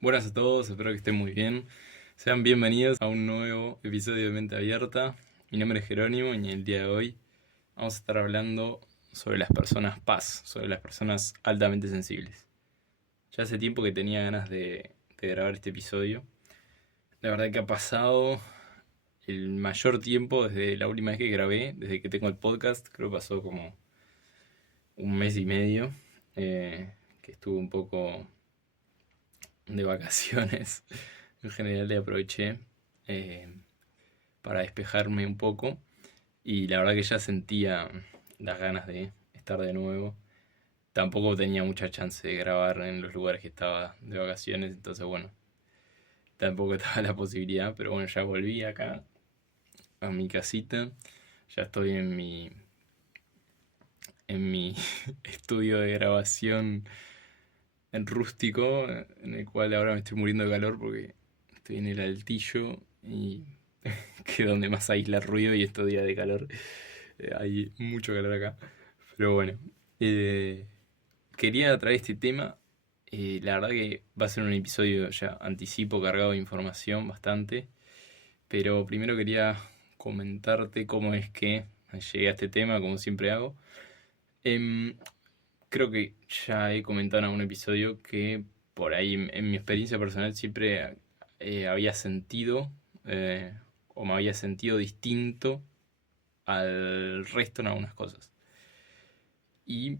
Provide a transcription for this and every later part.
Buenas a todos, espero que estén muy bien. Sean bienvenidos a un nuevo episodio de Mente Abierta. Mi nombre es Jerónimo y en el día de hoy vamos a estar hablando sobre las personas paz, sobre las personas altamente sensibles. Ya hace tiempo que tenía ganas de grabar este episodio. La verdad que ha pasado el mayor tiempo desde la última vez que grabé, desde que tengo el podcast. Creo que pasó como un mes y medio, que estuve un poco de vacaciones. En general le aproveché eh, para despejarme un poco y la verdad que ya sentía las ganas de estar de nuevo. Tampoco tenía mucha chance de grabar en los lugares que estaba de vacaciones, entonces bueno, tampoco estaba la posibilidad, pero bueno, ya volví acá a mi casita, ya estoy en mi estudio de grabación en rústico, en el cual ahora me estoy muriendo de calor porque estoy en el altillo y que es donde más aísla el ruido y estos días de calor hay mucho calor acá. Pero bueno, eh, quería traer este tema. La verdad que va a ser un episodio, ya anticipo, cargado de información bastante. Pero primero quería comentarte cómo es que llegué a este tema, como siempre hago. Em, Creo que ya he comentado en algún episodio que por ahí en mi experiencia personal siempre había sentido o me había sentido distinto al resto en algunas cosas. Y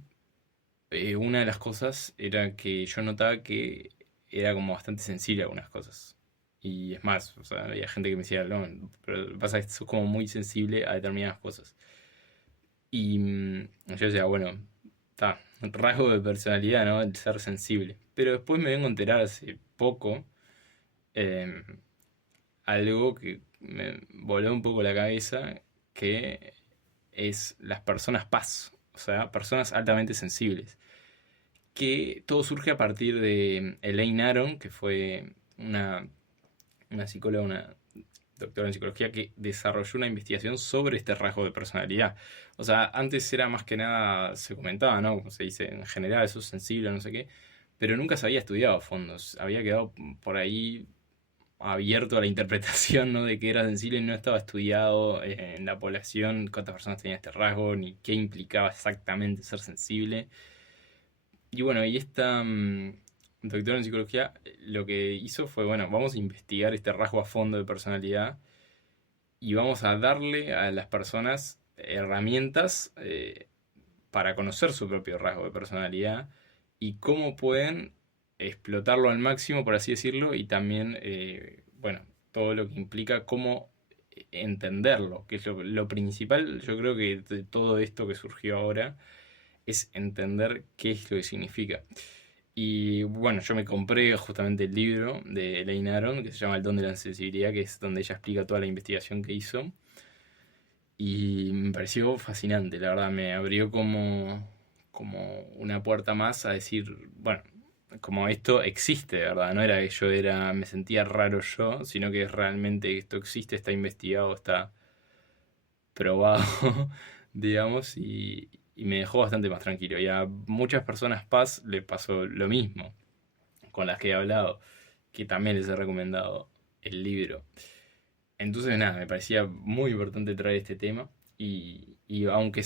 una de las cosas era que yo notaba que era como bastante sensible a algunas cosas. Y es más, o sea, había gente que me decía, no, pero lo que pasa es que sos como muy sensible a determinadas cosas. Y yo decía, bueno, está, rasgo de personalidad, ¿no? El ser sensible. Pero después me vengo a enterar hace poco eh, algo que me voló un poco la cabeza, que es las personas paz, o sea, personas altamente sensibles. Que todo surge a partir de Elaine Aron, que fue una psicóloga, una doctora en psicología, que desarrolló una investigación sobre este rasgo de personalidad. O sea, antes era más que nada, se comentaba, ¿no? Como se dice, en general, eso es sensible, no sé qué, pero nunca se había estudiado a fondo. Había quedado por ahí abierto a la interpretación, ¿no? De que era sensible y no estaba estudiado en la población cuántas personas tenían este rasgo, ni qué implicaba exactamente ser sensible. Y bueno, y esta doctora en psicología lo que hizo fue, bueno, vamos a investigar este rasgo a fondo de personalidad y vamos a darle a las personas herramientas para conocer su propio rasgo de personalidad y cómo pueden explotarlo al máximo, por así decirlo, y también, bueno, todo lo que implica cómo entenderlo, que es lo principal, yo creo que de todo esto que surgió ahora, es entender qué es lo que significa. Y bueno, yo me compré justamente el libro de Elaine Aron, que se llama El don de la sensibilidad, que es donde ella explica toda la investigación que hizo. Y me pareció fascinante, la verdad, me abrió como una puerta más a decir, bueno, como esto existe, de verdad, no era que me sentía raro yo, sino que realmente esto existe, está investigado, está probado, digamos, y me dejó bastante más tranquilo. Y a muchas personas paz le pasó lo mismo, con las que he hablado, que también les he recomendado el libro. Entonces, nada, me parecía muy importante traer este tema. Y aunque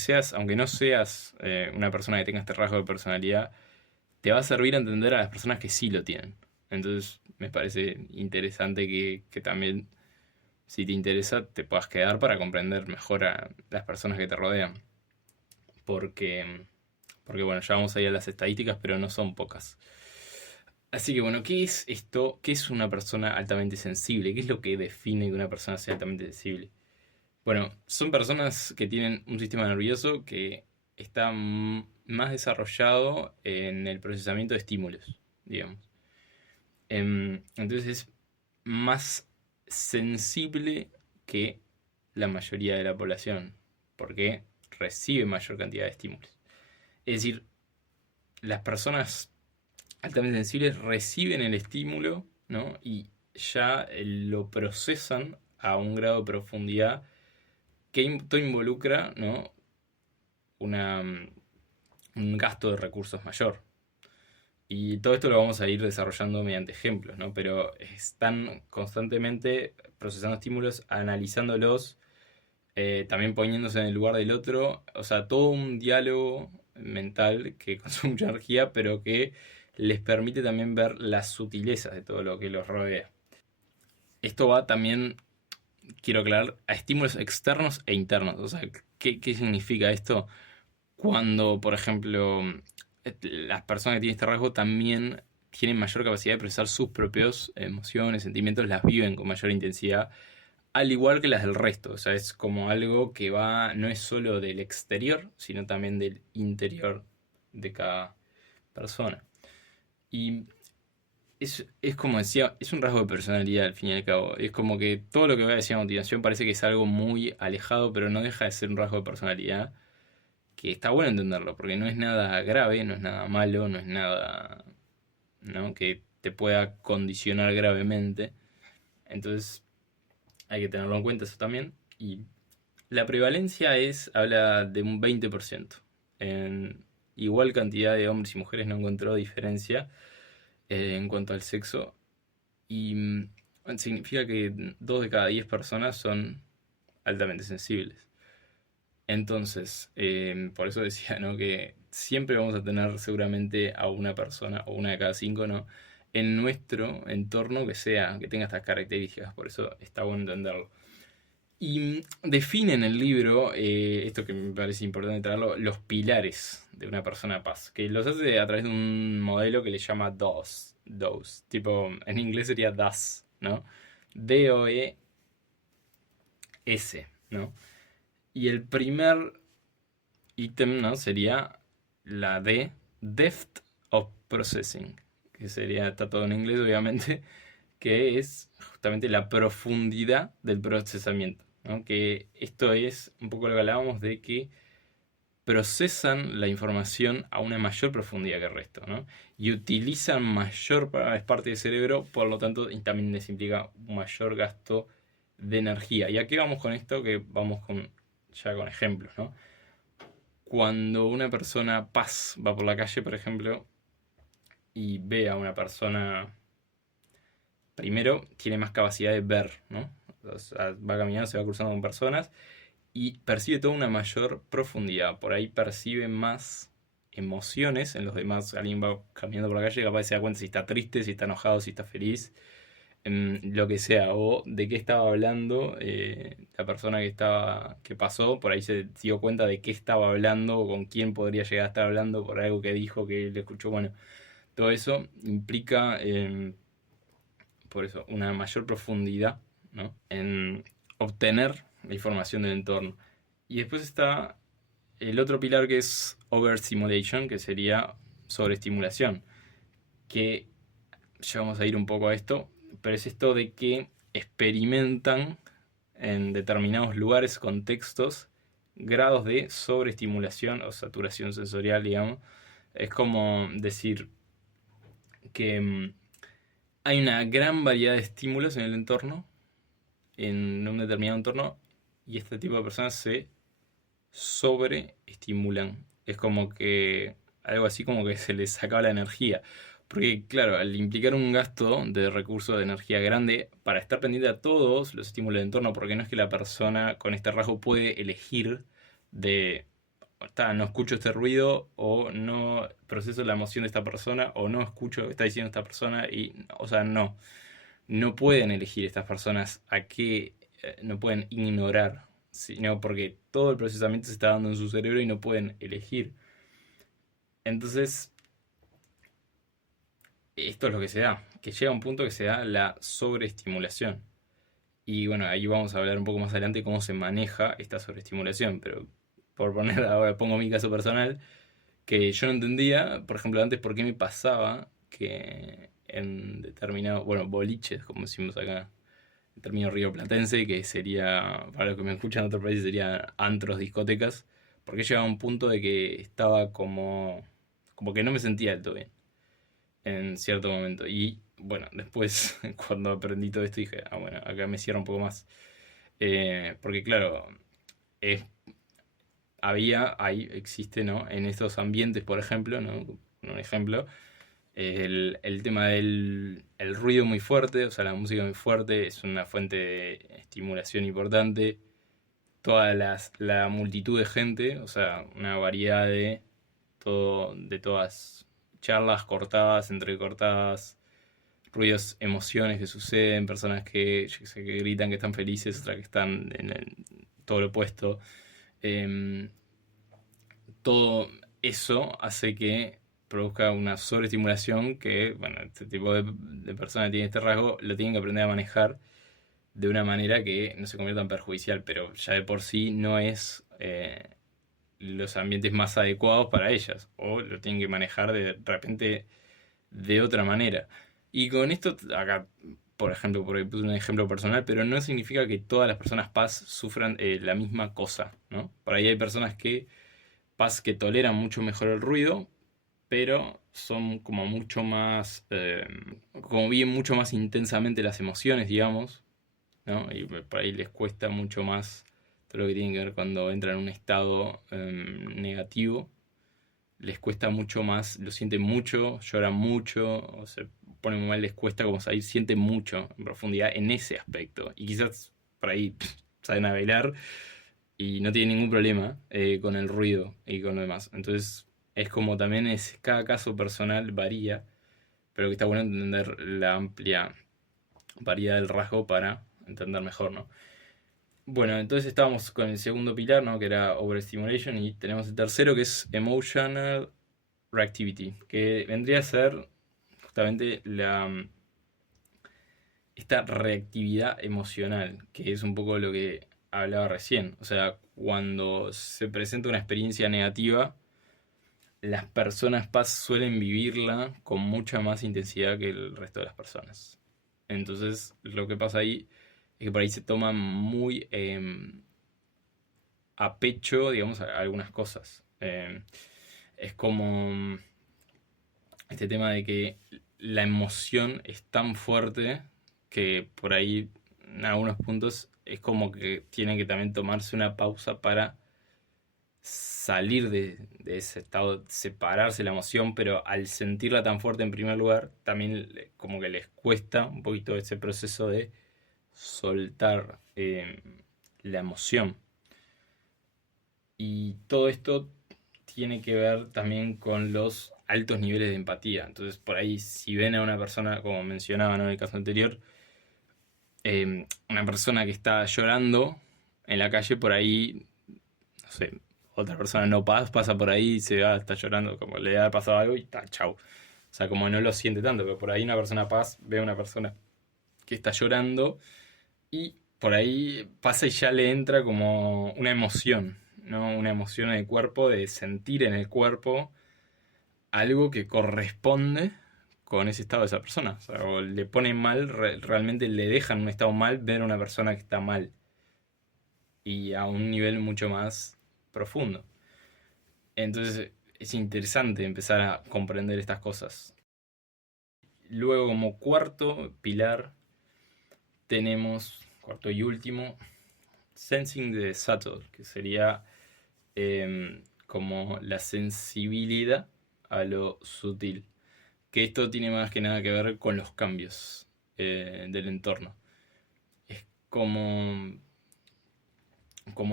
no seas una persona que tenga este rasgo de personalidad, te va a servir a entender a las personas que sí lo tienen. Entonces, me parece interesante que también, si te interesa, te puedas quedar para comprender mejor a las personas que te rodean. Porque, porque bueno, ya vamos a ir a las estadísticas, pero no son pocas. Así que bueno, ¿qué es esto? ¿Qué es una persona altamente sensible? ¿Qué es lo que define que una persona sea altamente sensible? Bueno, son personas que tienen un sistema nervioso que está más desarrollado en el procesamiento de estímulos, digamos. Entonces es más sensible que la mayoría de la población, porque recibe mayor cantidad de estímulos. Es decir, las personas altamente sensibles reciben el estímulo, ¿no? Y ya lo procesan a un grado de profundidad que esto involucra, ¿no? una, un gasto de recursos mayor. Y todo esto lo vamos a ir desarrollando mediante ejemplos, ¿no? Pero están constantemente procesando estímulos, analizándolos, también poniéndose en el lugar del otro. O sea, todo un diálogo mental que consume mucha energía, pero que les permite también ver las sutilezas de todo lo que los rodea. Esto va también, quiero aclarar, a estímulos externos e internos. O sea, ¿qué significa esto? Cuando, por ejemplo, las personas que tienen este rasgo también tienen mayor capacidad de procesar sus propias emociones, sentimientos, las viven con mayor intensidad, al igual que las del resto. O sea, es como algo que va, no es solo del exterior, sino también del interior de cada persona. Y es como decía, es un rasgo de personalidad al fin y al cabo. Es como que todo lo que voy a decir a continuación parece que es algo muy alejado, pero no deja de ser un rasgo de personalidad que está bueno entenderlo, porque no es nada grave, no es nada malo, no es nada, ¿no? Que te pueda condicionar gravemente. Entonces hay que tenerlo en cuenta eso también. Y la prevalencia habla de un 20%. En igual cantidad de hombres y mujeres no encontró diferencia en cuanto al sexo. Y significa que 2 de cada 10 personas son altamente sensibles. Entonces, por eso decía, ¿no? Que siempre vamos a tener seguramente a una persona, o una de cada 5, ¿no? En nuestro entorno que tenga estas características. Por eso está bueno entenderlo. Y define en el libro, esto que me parece importante traerlo, los pilares de una persona de paz, que los hace a través de un modelo que le llama DOS, tipo, en inglés sería DAS, ¿no? DOES, ¿no? Y el primer ítem, ¿no? Sería la D, Depth of Processing, que sería, está todo en inglés obviamente, que es justamente la profundidad del procesamiento, ¿no? Que esto es un poco lo que hablábamos de que procesan la información a una mayor profundidad que el resto, ¿no? Y utilizan mayor parte del cerebro, por lo tanto también les implica un mayor gasto de energía. ¿Y a qué vamos con esto? Que vamos ya con ejemplos, ¿no? Cuando una persona paz va por la calle, por ejemplo, y ve a una persona, primero tiene más capacidad de ver, ¿no? O sea, va caminando, se va cruzando con personas y percibe toda una mayor profundidad. Por ahí percibe más emociones en los demás. Alguien va caminando por la calle y capaz se da cuenta si está triste, si está enojado, si está feliz, lo que sea, o de qué estaba hablando la persona que pasó, por ahí se dio cuenta de qué estaba hablando o con quién podría llegar a estar hablando por algo que dijo, que le escuchó. Bueno, todo eso implica, por eso, una mayor profundidad, ¿no? En obtener la información del entorno. Y después está el otro pilar que es overstimulation, que sería sobreestimulación, que ya vamos a ir un poco a esto, pero es esto de que experimentan en determinados lugares, contextos, grados de sobreestimulación o saturación sensorial, digamos. Es como decir que hay una gran variedad de estímulos en el entorno, en un determinado entorno, y este tipo de personas se sobreestimulan. Es como que algo así como que se les acaba la energía. Porque claro, al implicar un gasto de recursos de energía grande, para estar pendiente a todos los estímulos del entorno, porque no es que la persona con este rasgo puede elegir de, no escucho este ruido, o no proceso la emoción de esta persona, o no escucho lo que está diciendo esta persona, y, o sea, no pueden elegir estas personas a qué, no pueden ignorar, sino porque todo el procesamiento se está dando en su cerebro y no pueden elegir. Entonces, esto es lo que se da, que llega a un punto que se da la sobreestimulación. Y bueno, ahí vamos a hablar un poco más adelante de cómo se maneja esta sobreestimulación, pero por poner, ahora pongo mi caso personal, que yo no entendía, por ejemplo, antes por qué me pasaba que en determinado, bueno, boliches, como decimos acá, el término rioplatense, que sería, para los que me escuchan en otros países, sería antros, discotecas, porque llegaba a un punto de que estaba como que no me sentía del todo bien en cierto momento. Y bueno, después cuando aprendí todo esto dije, ah, bueno, acá me cierra un poco más. Porque claro, es, existe, ¿no? En estos ambientes, por ejemplo, ¿no? Un ejemplo, El tema del el ruido muy fuerte, o sea, la música muy fuerte, es una fuente de estimulación importante. La multitud de gente, o sea, una variedad de todas charlas cortadas, entrecortadas, ruidos, emociones que suceden, personas que, yo qué sé, que gritan que están felices, otras que están todo lo opuesto. Em, Todo eso hace que produzca una sobreestimulación que, bueno, este tipo de personas que tienen este rasgo lo tienen que aprender a manejar de una manera que no se convierta en perjudicial, pero ya de por sí no es los ambientes más adecuados para ellas, o lo tienen que manejar de repente de otra manera. Y con esto, acá, por ejemplo, por ahí puse un ejemplo personal, pero no significa que todas las personas paz sufran la misma cosa, ¿no? Por ahí hay personas que paz que toleran mucho mejor el ruido, pero son como mucho más, como viven mucho más intensamente las emociones, digamos, ¿no? Y por ahí les cuesta mucho más todo lo que tiene que ver cuando entran en un estado negativo. Les cuesta mucho más, lo sienten mucho, lloran mucho, o se ponen muy mal, les cuesta como salir, sienten mucho en profundidad en ese aspecto. Y quizás por ahí saben a bailar y no tienen ningún problema con el ruido y con lo demás. Entonces es como también es, cada caso personal varía, pero que está bueno entender la amplia variedad del rasgo para entender mejor, ¿no? Bueno, entonces estábamos con el segundo pilar, ¿no? Que era overstimulation, y tenemos el tercero que es emotional reactivity, que vendría a ser justamente esta reactividad emocional, que es un poco lo que hablaba recién. O sea, cuando se presenta una experiencia negativa, las personas paz suelen vivirla con mucha más intensidad que el resto de las personas. Entonces, lo que pasa ahí es que por ahí se toman muy a pecho, digamos, algunas cosas. Es como este tema de que la emoción es tan fuerte que por ahí en algunos puntos es como que tienen que también tomarse una pausa para salir de ese estado, separarse la emoción, pero al sentirla tan fuerte en primer lugar, también como que les cuesta un poquito ese proceso de soltar la emoción. Y todo esto tiene que ver también con los altos niveles de empatía. Entonces, por ahí, si ven a una persona, como mencionaba, ¿no? En el caso anterior, una persona que está llorando en la calle, por ahí, no sé, otra persona no pasa por ahí y se va, está llorando, como le ha pasado algo y está, chau. O sea, como no lo siente tanto, pero por ahí una persona paz ve a una persona que está llorando y por ahí pasa y ya le entra como una emoción, ¿no? Una emoción en el cuerpo, de sentir en el cuerpo algo que corresponde con ese estado de esa persona. O sea, o le pone mal, realmente le dejan en un estado mal ver a una persona que está mal. Y a un nivel mucho más profundo. Entonces es interesante empezar a comprender estas cosas. Luego, como cuarto pilar, tenemos, cuarto y último, sensing the subtle, que sería como la sensibilidad a lo sutil. Que esto tiene más que nada que ver con los cambios del entorno. Es como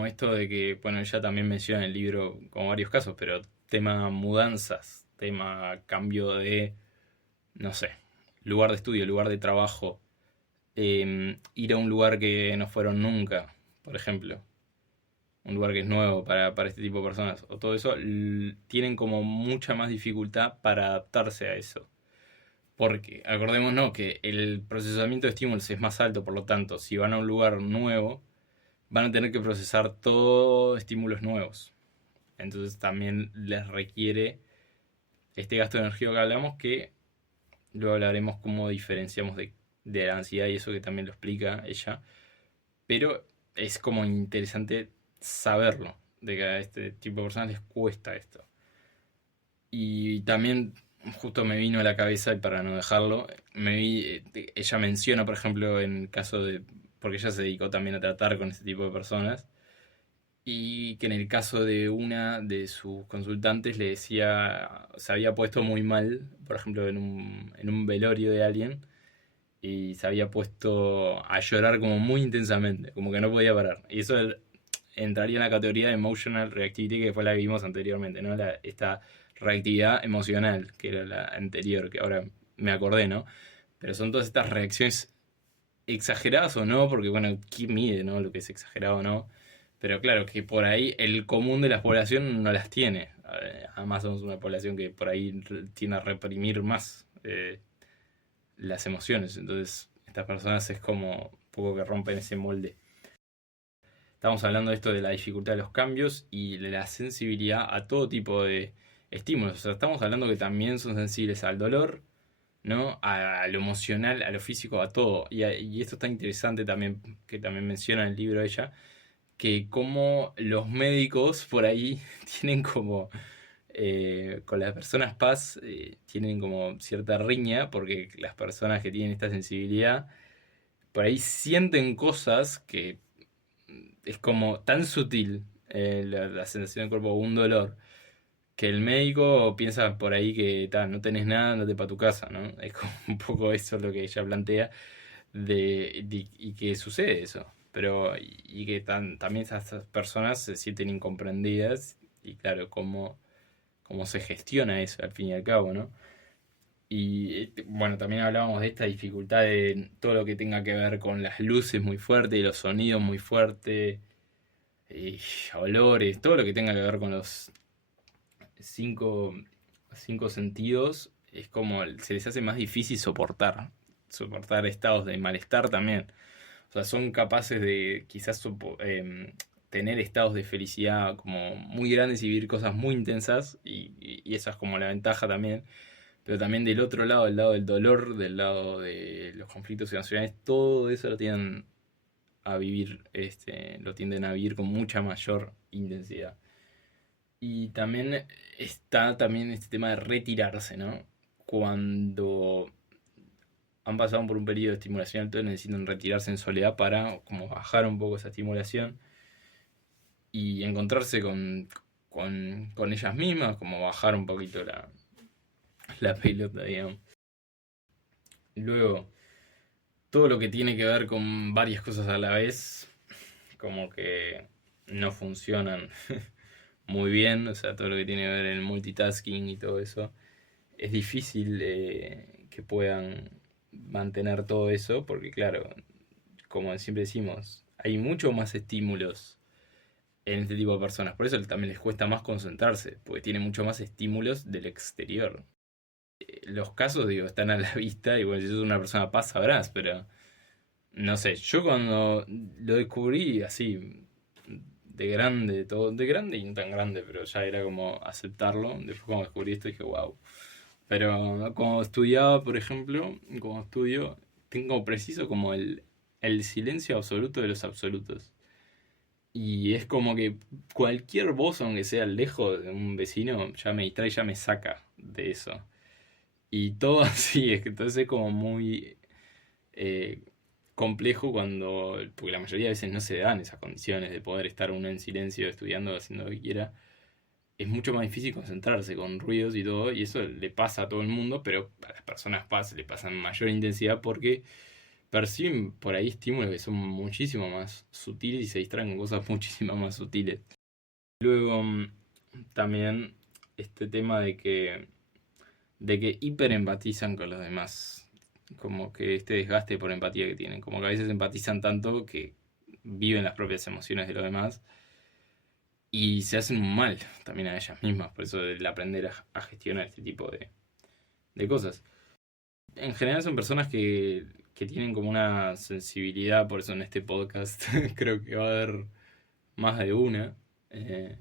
esto de que, bueno, ella también menciona en el libro como varios casos, pero tema mudanzas, tema cambio de, no sé, lugar de estudio, lugar de trabajo, ir a un lugar que no fueron nunca, por ejemplo, un lugar que es nuevo para este tipo de personas, o todo eso, tienen como mucha más dificultad para adaptarse a eso. Porque acordémonos que el procesamiento de estímulos es más alto, por lo tanto, si van a un lugar nuevo, van a tener que procesar todo estímulos nuevos. Entonces también les requiere este gasto de energía que hablamos, que luego hablaremos cómo diferenciamos de la ansiedad y eso que también lo explica ella. Pero es como interesante saberlo, de que a este tipo de personas les cuesta esto. Y también justo me vino a la cabeza, y para no dejarlo, ella menciona, por ejemplo, en el caso de, porque ella se dedicó también a tratar con este tipo de personas, y que en el caso de una de sus consultantes le decía, se había puesto muy mal, por ejemplo, en un velorio de alguien, y se había puesto a llorar como muy intensamente, como que no podía parar. Y eso entraría en la categoría de emotional reactivity, que fue la que vimos anteriormente, ¿no? Esta reactividad emocional, que era la anterior, que ahora me acordé, ¿no? Pero son todas estas reacciones exageradas o no, porque bueno, ¿quién mide, no? Lo que es exagerado o no. Pero claro, que por ahí el común de la población no las tiene. Además somos una población que por ahí tiene a reprimir más las emociones. Entonces, estas personas es como un poco que rompen ese molde. Estamos hablando de esto de la dificultad de los cambios y de la sensibilidad a todo tipo de estímulos. O sea, estamos hablando que también son sensibles al dolor, ¿no? A lo emocional, a lo físico, a todo. Y esto está interesante también, que también menciona en el libro ella, que como los médicos por ahí tienen como, con las personas paz, tienen como cierta riña, porque las personas que tienen esta sensibilidad, por ahí sienten cosas que es como tan sutil, la sensación del cuerpo, un dolor, que el médico piensa por ahí que no tenés nada, andate para tu casa, ¿no? Es como un poco eso lo que ella plantea y que sucede eso. Pero, y que también esas personas se sienten incomprendidas y claro, cómo se gestiona eso al fin y al cabo, ¿no? Y bueno, también hablábamos de esta dificultad de todo lo que tenga que ver con las luces muy fuertes y los sonidos muy fuertes, y olores, todo lo que tenga que ver con los cinco, cinco sentidos, es como se les hace más difícil soportar estados de malestar también. O sea, son capaces de quizás tener estados de felicidad como muy grandes y vivir cosas muy intensas, y esa es como la ventaja también. Pero también del otro lado, del lado del dolor, del lado de los conflictos emocionales, todo eso lo tienden a vivir, lo tienden a vivir con mucha mayor intensidad. Y también está también este tema de retirarse, ¿no? Cuando han pasado por un periodo de estimulación alto, necesitan retirarse en soledad para como bajar un poco esa estimulación y encontrarse con ellas mismas, como bajar un poquito la pelota, digamos. Luego, todo lo que tiene que ver con varias cosas a la vez, como que no funcionan muy bien, o sea, todo lo que tiene que ver en el multitasking y todo eso, es difícil que puedan mantener todo eso, porque claro, como siempre decimos, hay mucho más estímulos en este tipo de personas, por eso también les cuesta más concentrarse, porque tiene mucho más estímulos del exterior. Los casos, digo, están a la vista, y bueno, si sos una persona paz sabrás, pero no sé, yo cuando lo descubrí así, de grande, todo, de grande y no tan grande, pero ya era como aceptarlo. Después cuando descubrí esto dije, wow. Pero como estudiaba, por ejemplo, como estudio, tengo preciso como el silencio absoluto de los absolutos. Y es como que cualquier voz, aunque sea lejos de un vecino, ya me distrae, ya me saca de eso. Y todo así, es que entonces es como muy eh, complejo porque la mayoría de veces no se dan esas condiciones de poder estar uno en silencio, estudiando, haciendo lo que quiera. Es mucho más difícil concentrarse con ruidos y todo, y eso le pasa a todo el mundo, pero a las personas paz le pasan mayor intensidad porque perciben por ahí estímulos que son muchísimo más sutiles y se distraen con cosas muchísimo más sutiles. Luego, también este tema de que hiperempatizan con los demás. Como que este desgaste por empatía que tienen. Como que a veces empatizan tanto que viven las propias emociones de los demás y se hacen un mal también a ellas mismas. Por eso el aprender a gestionar este tipo de cosas. En general son personas que tienen como una sensibilidad, por eso en este podcast creo que va a haber más de una, eh,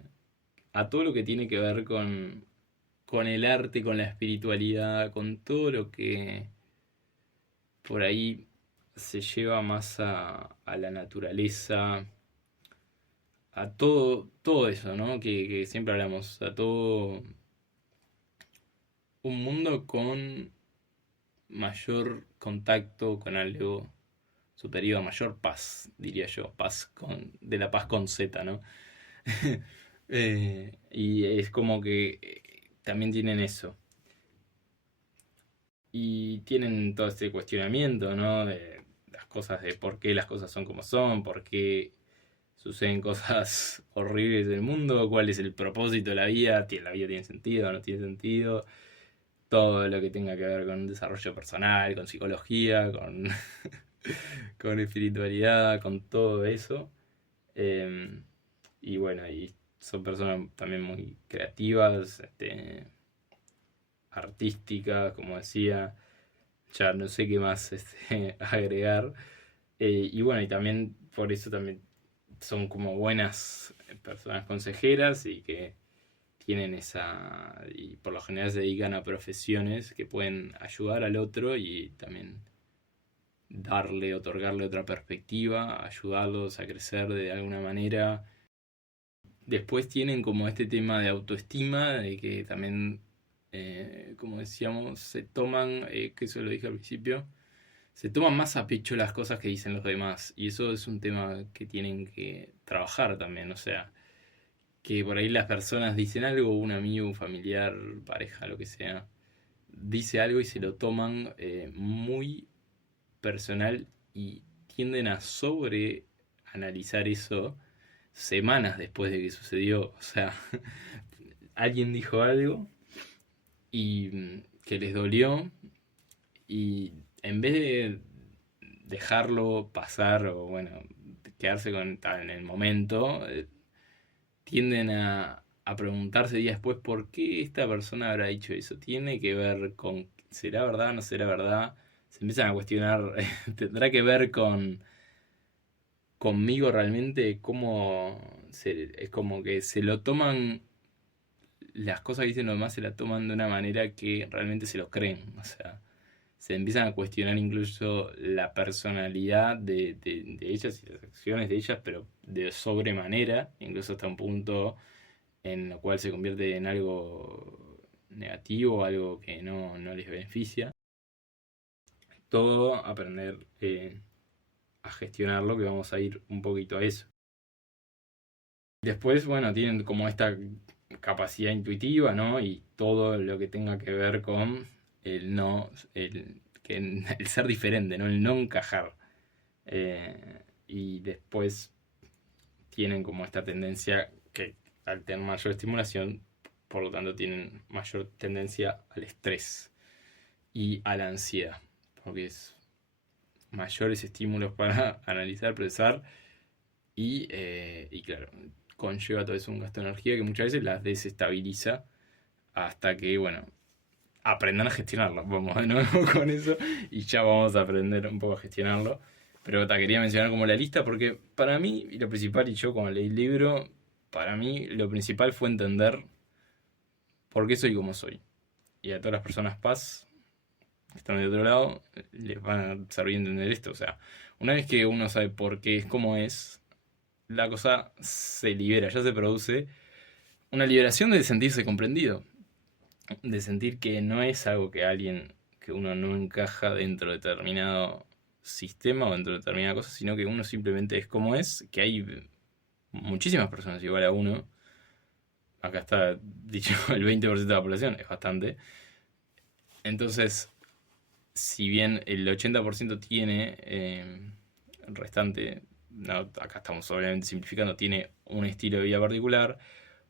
a todo lo que tiene que ver con el arte, con la espiritualidad, con todo lo que por ahí se lleva más a la naturaleza, a todo eso, ¿no? Que siempre hablamos, a todo un mundo con mayor contacto con algo superior, mayor paz, diría yo, de la paz con Z, ¿no? Y es como que también tienen eso. Y tienen todo este cuestionamiento, ¿no? De las cosas, de por qué las cosas son como son, por qué suceden cosas horribles en el mundo, cuál es el propósito de la vida, la vida tiene sentido, no tiene sentido, todo lo que tenga que ver con desarrollo personal, con psicología, con, con espiritualidad, con todo eso. Eh, y bueno, y son personas también muy creativas, artísticas, como decía, ya no sé qué más agregar. Y bueno, y también por eso también son como buenas personas consejeras y que tienen esa, y por lo general se dedican a profesiones que pueden ayudar al otro y también darle, otorgarle otra perspectiva, ayudarlos a crecer de alguna manera. Después tienen como este tema de autoestima, de que también, como decíamos, se toman, que eso lo dije al principio, se toman más a pecho las cosas que dicen los demás. Y eso es un tema que tienen que trabajar también. O sea, que por ahí las personas dicen algo, un amigo, un familiar, pareja, lo que sea, dice algo y se lo toman muy personal y tienden a sobre analizar eso semanas después de que sucedió. O sea, alguien dijo algo y que les dolió y en vez de dejarlo pasar o bueno, quedarse con tal en el momento, tienden a preguntarse días después por qué esta persona habrá dicho eso. Tiene que ver con, ¿será verdad? ¿No será verdad? Se empiezan a cuestionar, ¿tendrá que ver con conmigo realmente? ¿Cómo es como que se lo toman, las cosas que dicen los demás se las toman de una manera que realmente se lo creen? O sea, se empiezan a cuestionar incluso la personalidad de ellas y las acciones de ellas, pero de sobremanera, incluso hasta un punto en lo cual se convierte en algo negativo, algo que no les beneficia. Todo aprender a gestionarlo, que vamos a ir un poquito a eso. Después, bueno, tienen como esta capacidad intuitiva, ¿no? Y todo lo que tenga que ver con el no, el ser diferente, ¿no? El no encajar. Y después tienen como esta tendencia que al tener mayor estimulación, por lo tanto tienen mayor tendencia al estrés y a la ansiedad, porque es mayores estímulos para analizar, procesar y claro, conlleva todo eso un gasto de energía que muchas veces las desestabiliza hasta que, bueno, aprendan a gestionarlo. Vamos de nuevo con eso y ya vamos a aprender un poco a gestionarlo. Pero te quería mencionar como la lista porque para mí, y lo principal, y yo cuando leí el libro, para mí lo principal fue entender por qué soy como soy. Y a todas las personas paz que están de otro lado les van a servir entender esto. O sea, una vez que uno sabe por qué es como es, la cosa se libera, ya se produce una liberación de sentirse comprendido, de sentir que no es algo que alguien, que uno no encaja dentro de determinado sistema o dentro de determinada cosa, sino que uno simplemente es como es, que hay muchísimas personas igual a uno. Acá está dicho el 20% de la población, es bastante. Entonces, si bien el 80% tiene, el restante, no, acá estamos obviamente simplificando, tiene un estilo de vida particular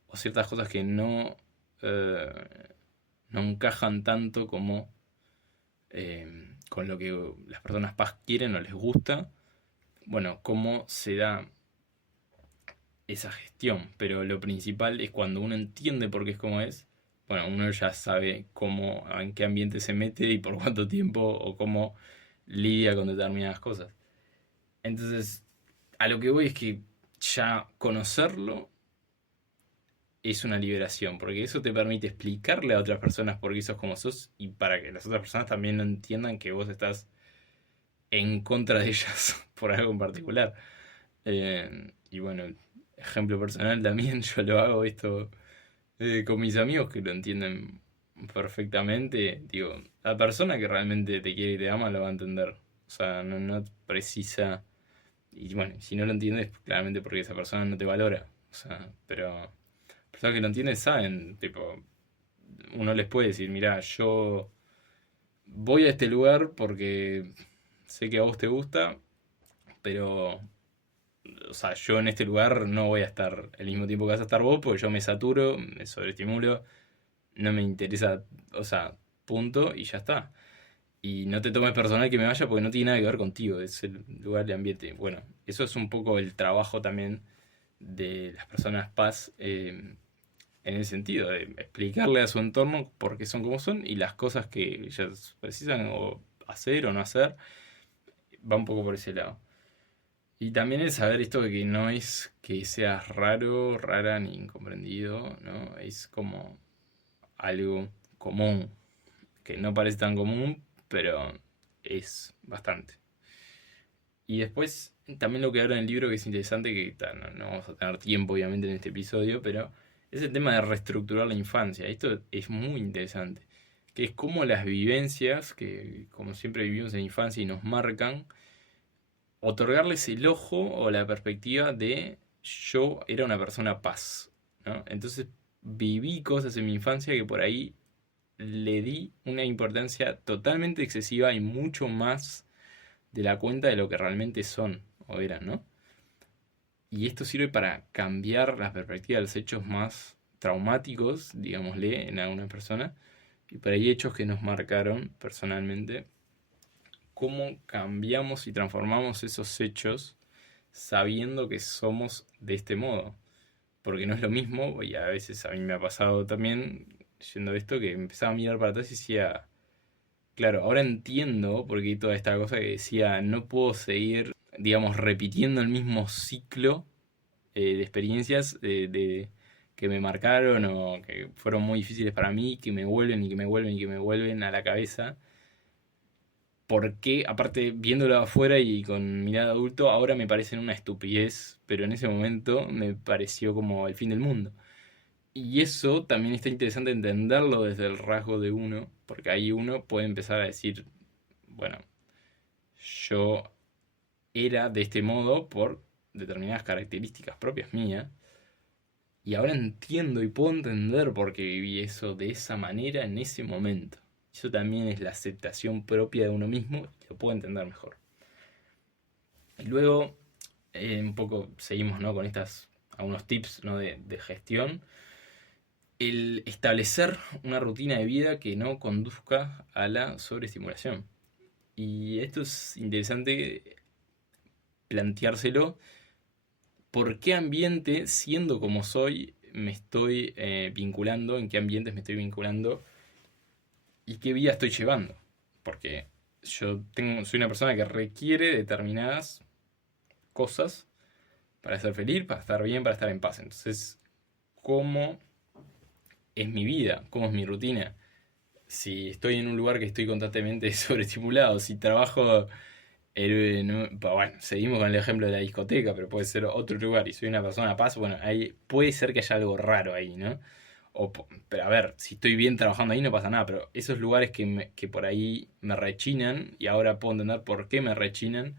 o ciertas cosas que eh, no encajan tanto como con lo que las personas paz quieren o les gusta. Bueno, cómo se da esa gestión, pero lo principal es cuando uno entiende por qué es como es, bueno, uno ya sabe cómo, en qué ambiente se mete y por cuánto tiempo o cómo lidia con determinadas cosas. Entonces, a lo que voy es que ya conocerlo es una liberación, porque eso te permite explicarle a otras personas por qué sos como sos y para que las otras personas también no entiendan que vos estás en contra de ellas por algo en particular. Y bueno, ejemplo personal también, yo lo hago esto con mis amigos que lo entienden perfectamente. Digo, la persona que realmente te quiere y te ama lo va a entender. O sea, no precisa. Y bueno, si no lo entiendes, claramente porque esa persona no te valora. O sea, pero personas que lo entienden saben, tipo, uno les puede decir, mira, yo voy a este lugar porque sé que a vos te gusta, pero, o sea, yo en este lugar no voy a estar el mismo tiempo que vas a estar vos, porque yo me saturo, me sobreestimulo, no me interesa, o sea, punto, y ya está. Y no te tomes personal que me vaya porque no tiene nada que ver contigo, es el lugar de ambiente. Bueno, eso es un poco el trabajo también de las personas paz, en el sentido de explicarle a su entorno por qué son como son y las cosas que ellas precisan o hacer o no hacer, va un poco por ese lado. Y también el saber esto de que no es que seas raro, rara ni incomprendido, ¿no? Es como algo común, que no parece tan común, pero es bastante. Y después, también lo que habla en el libro que es interesante, que no vamos a tener tiempo obviamente en este episodio, pero es el tema de reestructurar la infancia. Esto es muy interesante, que es como las vivencias, que como siempre vivimos en la infancia y nos marcan, otorgarles el ojo o la perspectiva de yo era una persona paz, ¿no? Entonces viví cosas en mi infancia que por ahí le di una importancia totalmente excesiva y mucho más de la cuenta de lo que realmente son o eran, ¿no? Y esto sirve para cambiar la perspectiva de los hechos más traumáticos, digámosle, en alguna persona, y para ahí hechos que nos marcaron personalmente, cómo cambiamos y transformamos esos hechos sabiendo que somos de este modo. Porque no es lo mismo, y a veces a mí me ha pasado también, yendo esto, que empezaba a mirar para atrás y decía, claro, ahora entiendo por qué toda esta cosa que decía, no puedo seguir, digamos, repitiendo el mismo ciclo de experiencias que me marcaron o que fueron muy difíciles para mí, que me vuelven y que me vuelven y que me vuelven a la cabeza. Porque, aparte, viéndolo de afuera y con mirada de adulto, ahora me parecen una estupidez, pero en ese momento me pareció como el fin del mundo. Y eso también está interesante entenderlo desde el rasgo de uno, porque ahí uno puede empezar a decir, bueno, yo era de este modo por determinadas características propias mías, y ahora entiendo y puedo entender por qué viví eso de esa manera en ese momento. Eso también es la aceptación propia de uno mismo y lo puedo entender mejor. Y luego, un poco seguimos, ¿no? Con estas, algunos tips, ¿no? de gestión. El establecer una rutina de vida que no conduzca a la sobreestimulación. Y esto es interesante planteárselo. ¿Por qué ambiente, siendo como soy, me estoy vinculando? ¿En qué ambientes me estoy vinculando? ¿Y qué vida estoy llevando? Porque soy una persona que requiere determinadas cosas para ser feliz, para estar bien, para estar en paz. Entonces, ¿cómo es mi vida? ¿Cómo es mi rutina? Si estoy en un lugar que estoy constantemente sobreestimulado, si trabajo, bueno, seguimos con el ejemplo de la discoteca, pero puede ser otro lugar y soy una persona paz, bueno, ahí puede ser que haya algo raro ahí, ¿no? Pero a ver, si estoy bien trabajando ahí no pasa nada, pero esos lugares que por ahí me rechinan, y ahora puedo entender por qué me rechinan,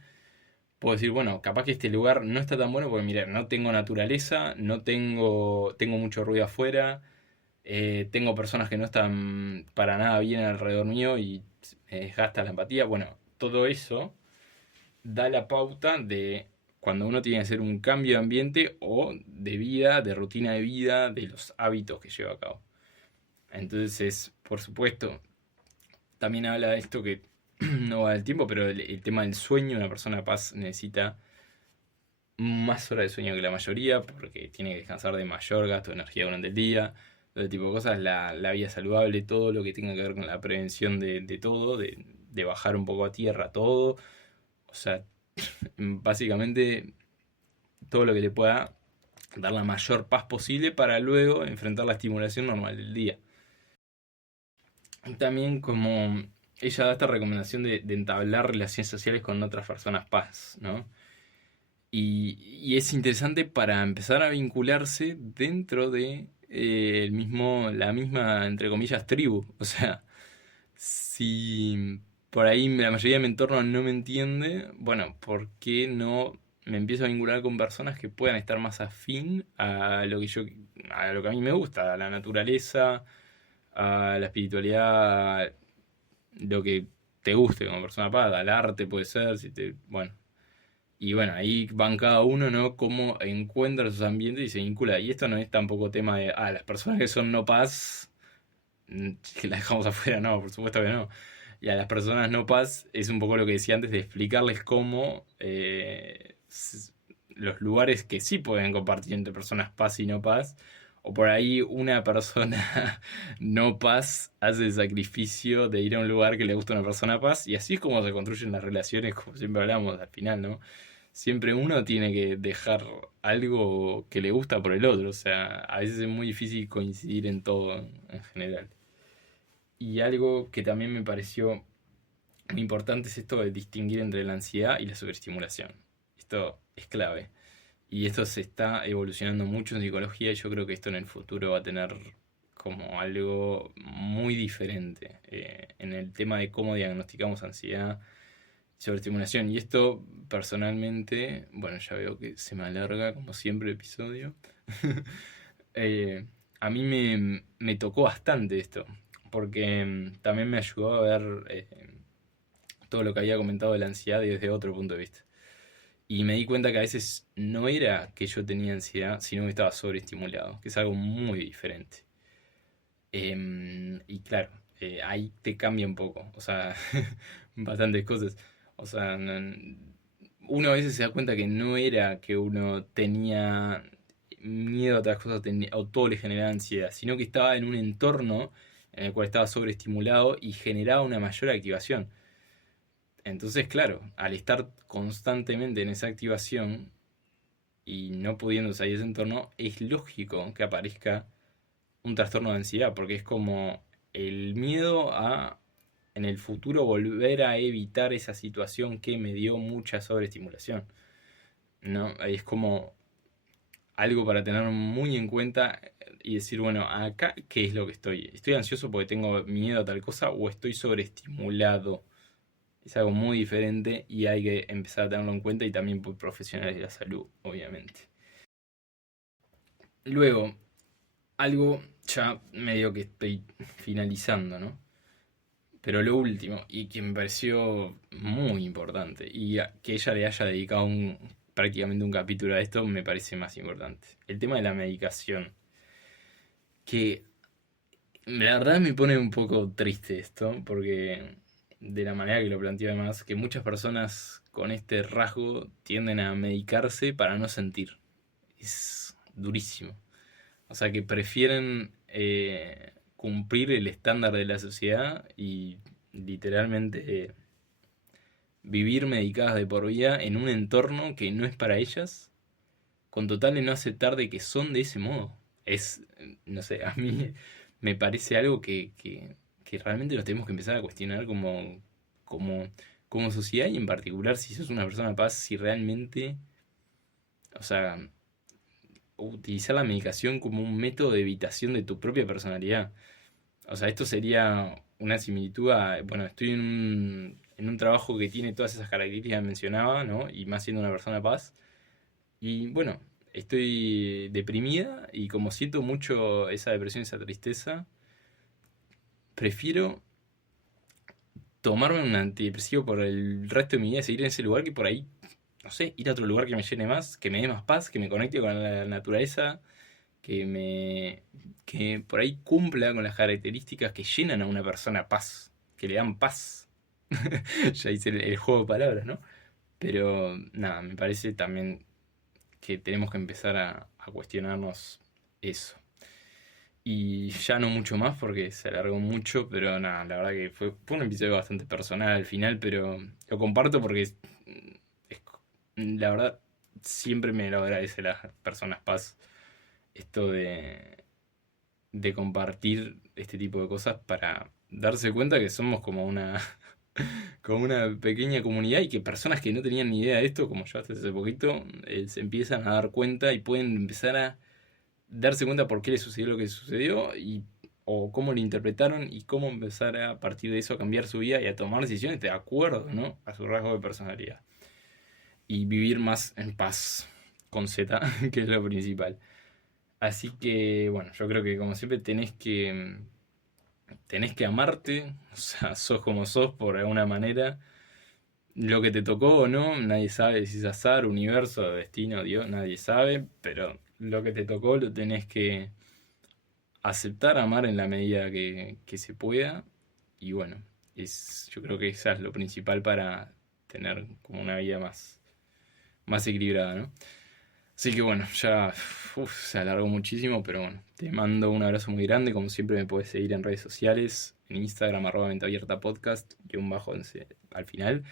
puedo decir, bueno, capaz que este lugar no está tan bueno porque, mira, no tengo naturaleza, tengo mucho ruido afuera, tengo personas que no están para nada bien alrededor mío y me desgasta la empatía. Bueno, todo eso da la pauta de cuando uno tiene que hacer un cambio de ambiente o de vida, de rutina de vida, de los hábitos que lleva a cabo. Entonces, por supuesto, también habla de esto que no va del tiempo, pero el tema del sueño, una persona paz necesita más horas de sueño que la mayoría, porque tiene que descansar de mayor gasto de energía durante el día, todo tipo de cosas, la vida saludable, todo lo que tenga que ver con la prevención de todo, de bajar un poco a tierra todo, o sea, básicamente todo lo que le pueda dar la mayor paz posible para luego enfrentar la estimulación normal del día. También como ella da esta recomendación de entablar relaciones sociales con otras personas paz, ¿no? Y es interesante para empezar a vincularse dentro de la misma, entre comillas, tribu. O sea, si por ahí la mayoría de mi entorno no me entiende, bueno, ¿por qué no me empiezo a vincular con personas que puedan estar más afín a lo que a mí me gusta, a la naturaleza, a la espiritualidad, lo que te guste como persona paz, al arte puede ser, bueno. Y bueno, ahí van cada uno, ¿no? Cómo encuentra sus ambientes y se vincula. Y esto no es tampoco tema de, las personas que son no paz, que las dejamos afuera, no, por supuesto que no. Y a las personas no paz es un poco lo que decía antes de explicarles cómo los lugares que sí pueden compartir entre personas paz y no paz, o por ahí una persona no paz hace el sacrificio de ir a un lugar que le gusta a una persona paz, y así es como se construyen las relaciones, como siempre hablamos al final, ¿no? Siempre uno tiene que dejar algo que le gusta por el otro, o sea, a veces es muy difícil coincidir en todo en general. Y algo que también me pareció muy importante es esto de distinguir entre la ansiedad y la sobreestimulación. Esto es clave. Y esto se está evolucionando mucho en psicología y yo creo que esto en el futuro va a tener como algo muy diferente en el tema de cómo diagnosticamos ansiedad y sobreestimulación. Y esto personalmente, bueno, ya veo que se me alarga como siempre el episodio. Eh, a mí me tocó bastante esto, porque también me ayudó a ver todo lo que había comentado de la ansiedad desde otro punto de vista. Y me di cuenta que a veces no era que yo tenía ansiedad, sino que estaba sobreestimulado, que es algo muy diferente. Y claro, ahí te cambia un poco, o sea, bastantes cosas. O sea, uno a veces se da cuenta que no era que uno tenía miedo a otras cosas o todo le generaba ansiedad, sino que estaba en un entorno en el cual estaba sobreestimulado y generaba una mayor activación. Entonces, claro, al estar constantemente en esa activación y no pudiendo salir de ese entorno, es lógico que aparezca un trastorno de ansiedad, porque es como el miedo a en el futuro volver a evitar esa situación que me dio mucha sobreestimulación, ¿no? Es como algo para tener muy en cuenta y decir, bueno, acá, ¿qué es lo que estoy? ¿Estoy ansioso porque tengo miedo a tal cosa o estoy sobreestimulado? Es algo muy diferente y hay que empezar a tenerlo en cuenta y también por profesionales de la salud, obviamente. Luego, algo ya medio que estoy finalizando, ¿no? Pero lo último, y que me pareció muy importante, y que ella le haya dedicado prácticamente un capítulo a esto, me parece más importante. El tema de la medicación. Que la verdad me pone un poco triste esto, porque de la manera que lo planteo además, que muchas personas con este rasgo tienden a medicarse para no sentir. Es durísimo. O sea que prefieren cumplir el estándar de la sociedad y literalmente vivir medicadas de por vida en un entorno que no es para ellas, con total de no aceptar de que son de ese modo. Es, no sé, a mí me parece algo que realmente nos tenemos que empezar a cuestionar como, como sociedad y en particular si sos una persona de paz, si realmente, o sea, utilizar la medicación como un método de evitación de tu propia personalidad. O sea, esto sería una similitud a, bueno, estoy en un trabajo que tiene todas esas características que mencionaba, ¿no? Y más siendo una persona de paz. Y bueno, estoy deprimida y como siento mucho esa depresión, esa tristeza, prefiero tomarme un antidepresivo por el resto de mi vida y seguir en ese lugar que por ahí, no sé, ir a otro lugar que me llene más, que me dé más paz, que me conecte con la naturaleza, que por ahí cumpla con las características que llenan a una persona paz, que le dan paz. Ya hice el juego de palabras, ¿no? Pero nada, me parece también que tenemos que empezar a cuestionarnos eso. Y ya no mucho más porque se alargó mucho, pero nada, la verdad que fue un episodio bastante personal al final, pero lo comparto porque es- la verdad siempre me lo agradece las personas paz esto de compartir este tipo de cosas para darse cuenta que somos como una pequeña comunidad y que personas que no tenían ni idea de esto, como yo hasta hace poquito, se empiezan a dar cuenta y pueden empezar a darse cuenta por qué le sucedió lo que sucedió o cómo lo interpretaron y cómo empezar a partir de eso a cambiar su vida y a tomar decisiones de acuerdo, ¿no? A su rasgo de personalidad. y vivir más en paz con Z, que es lo principal. Así que, bueno, yo creo que como siempre tenés que amarte, o sea, sos como sos por alguna manera. Lo que te tocó o no, nadie sabe si es azar, universo, destino, Dios, nadie sabe, pero lo que te tocó lo tenés que aceptar, amar en la medida que se pueda. Y bueno, yo creo que esa es lo principal para tener como una vida más equilibrada, ¿no? Así que bueno, ya se alargó muchísimo, pero bueno, te mando un abrazo muy grande. Como siempre me puedes seguir en redes sociales, en Instagram, @menteabiertapodcast, al final.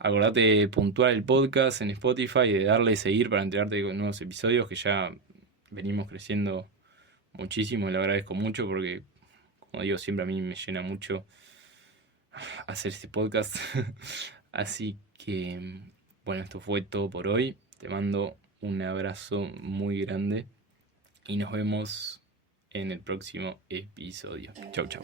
Acordate de puntuar el podcast en Spotify y de darle seguir para enterarte de nuevos episodios que ya venimos creciendo muchísimo. Le agradezco mucho porque, como digo, siempre a mí me llena mucho hacer este podcast. Así que, bueno, esto fue todo por hoy. Te mando un abrazo muy grande y nos vemos en el próximo episodio. Chau, chau.